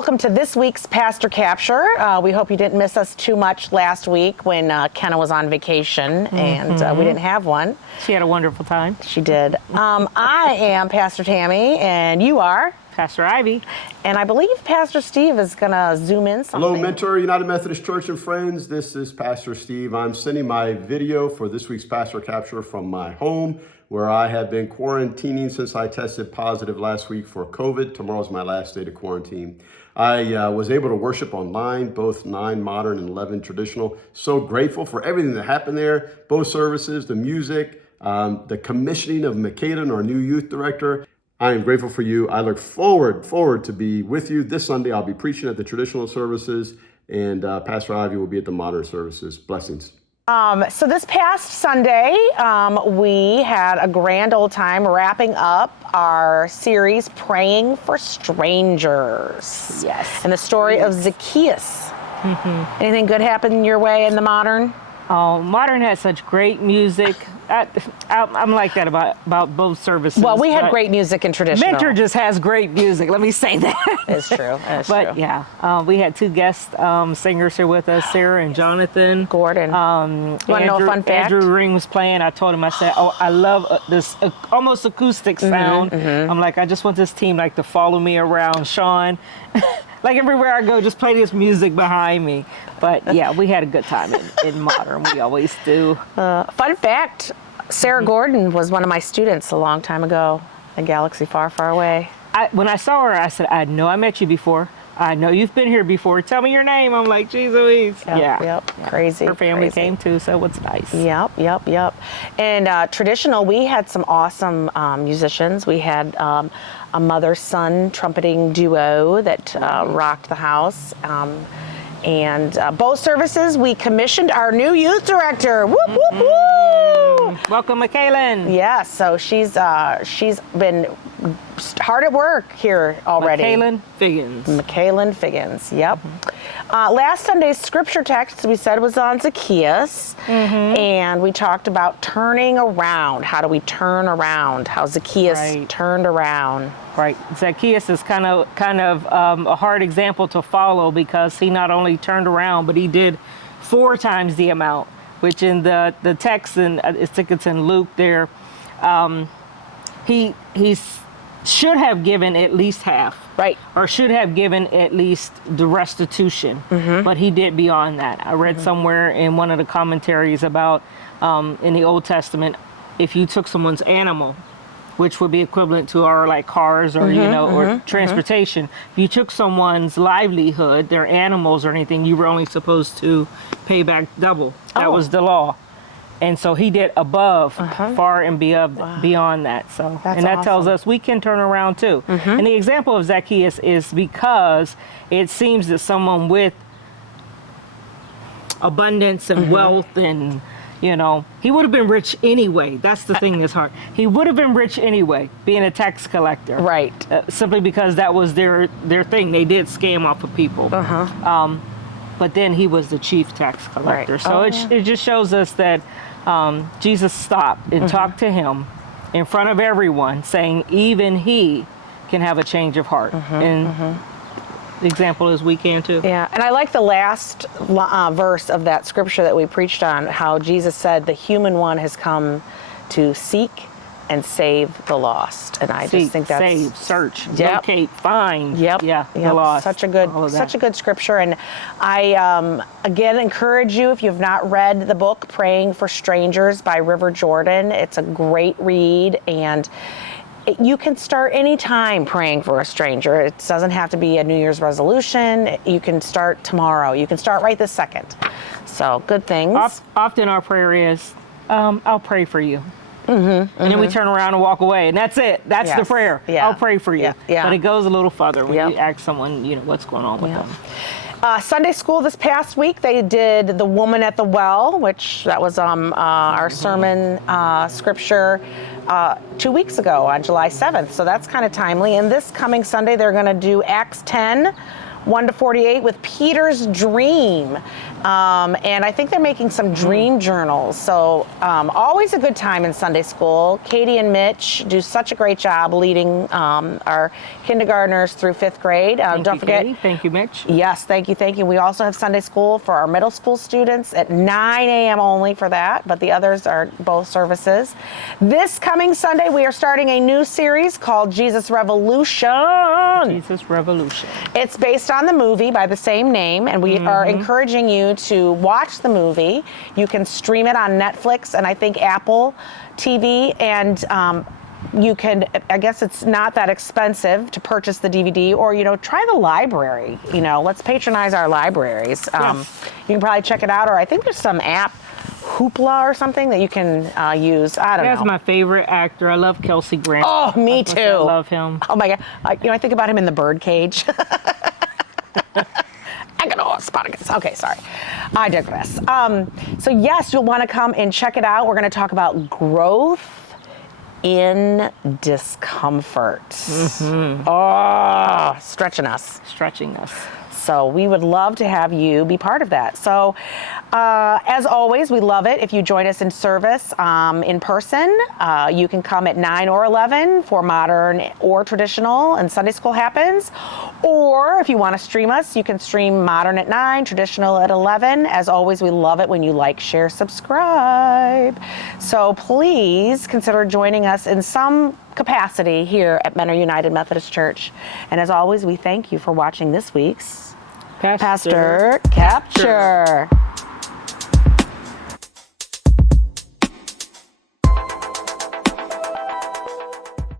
welcome to this week's Pastor Capture. We hope you didn't miss us too much last week when Kenna was on vacation and we didn't have one. She had a wonderful time. She did. I am Pastor Tammy, and you are? Pastor Ivy. And I believe Pastor Steve is going to zoom in something. Hello, Mentor, United Methodist Church and friends. This is Pastor Steve. I'm sending my video for this week's Pastor Capture from my home, where I have been quarantining since I tested positive last week for COVID. Tomorrow's my last day to quarantine. I was able to worship online, both 9 modern and 11 traditional. So grateful for everything that happened there, both services, the music, the commissioning of Michaela, our new youth director. I am grateful for you. I look forward to be with you this Sunday. I'll be preaching at the traditional services, and Pastor Ivy will be at the modern services. Blessings. So this past Sunday, we had a grand old time wrapping up our series, Praying for Strangers. Yes. And the story of Zacchaeus. Anything good happen your way in the modern? Oh, modern has such great music. I'm like that about both services. Well, we had great music in traditional. Mentor just has great music. Let me say that. It's true. But yeah, we had 2 guest singers here with us, Sarah and Jonathan Gordon. Want to know a fun fact? Andrew Ring was playing. I told him, I said, "Oh, I love this almost acoustic sound." I'm like, I just want this team like to follow me around, Sean. Like everywhere I go, just play this music behind me. But yeah, we had a good time in modern. We always do. Fun fact, Sarah Gordon was one of my students a long time ago, a galaxy far, far away. When I saw her, I said, I know I met you before. I know you've been here before. Tell me your name. I'm like, geez Louise. Yep. Crazy. Her family came too, so it's nice. Yep. And traditional, we had some awesome musicians. We had a mother-son trumpeting duo that rocked the house. And both services, we commissioned our new youth director. Whoop, whoop, whoop. Welcome, Michaela. Yeah, so she's been hard at work here already. Michaela Figgins, yep. Last Sunday's scripture text, we said, was on Zacchaeus. And we talked about turning around. How do we turn around? How Zacchaeus turned around. Right. Zacchaeus is kind of a hard example to follow because he not only turned around, but he did 4 times the amount, which in the text, and I think it's in Luke there, he should have given at least half. Right. Or should have given at least the restitution. But he did beyond that. I read somewhere in one of the commentaries about in the Old Testament, if you took someone's animal, which would be equivalent to our like cars or or transportation. If you took someone's livelihood, their animals or anything, you were only supposed to pay back double. That was the law. And so he did above, far and beyond that. So, and that tells us we can turn around too. And the example of Zacchaeus is because it seems that someone with abundance and wealth and he would have been rich anyway. That's the thing that's hard. He would have been rich anyway, being a tax collector. Right. Simply because that was their thing. They did scam off of people. But then he was the chief tax collector. So it just shows us that Jesus stopped and talked to him in front of everyone, saying even he can have a change of heart. And the example is we can too. Yeah, and I like the last verse of that scripture that we preached on, how Jesus said the human one has come to seek and save the lost. And I just think that's save, search, locate, find. The lost. Such a good scripture. And I again encourage you, if you've not read the book Praying for Strangers by River Jordan, it's a great read, and you can start anytime praying for a stranger. It doesn't have to be a New Year's resolution. You can start tomorrow. You can start right this second. So good things. Often our prayer is, I'll pray for you. And then we turn around and walk away, and that's it. That's the prayer. I'll pray for you. But it goes a little further when you ask someone, what's going on with them. Sunday school this past week, they did The Woman at the Well, which that was our sermon scripture 2 weeks ago on July 7th. So that's kind of timely. And this coming Sunday, they're going to do Acts 10, 1 to 48 with Peter's Dream. And I think they're making some dream journals. So always a good time in Sunday school. Katie and Mitch do such a great job leading our kindergartners through 5th grade. Don't forget. Katie. Thank you, Mitch. Yes, thank you, thank you. We also have Sunday school for our middle school students at 9 a.m. only for that, but the others are both services. This coming Sunday, we are starting a new series called Jesus Revolution. Jesus Revolution. It's based on the movie by the same name, and we are encouraging you to watch the movie. You can stream it on Netflix and I think Apple TV, and you can, I guess it's not that expensive to purchase the DVD, or, try the library. Let's patronize our libraries. You can probably check it out, or I think there's some app, Hoopla or something, that you can use. I don't know. That's my favorite actor. I love Kelsey Grammer. Oh, me too. I love him. Oh my God. I think about him in the Birdcage. Spartacus. Okay, sorry. I digress. So yes, you'll want to come and check it out. We're going to talk about growth in discomfort. Oh, stretching us. Stretching us. So we would love to have you be part of that. So as always, we love it if you join us in service in person. You can come at 9 or 11 for modern or traditional, and Sunday school happens. Or if you want to stream us, you can stream modern at 9, traditional at 11. As always, we love it when you like, share, subscribe. So please consider joining us in some capacity here at Mentor United Methodist Church. And as always, we thank you for watching this week's Pastor Capture.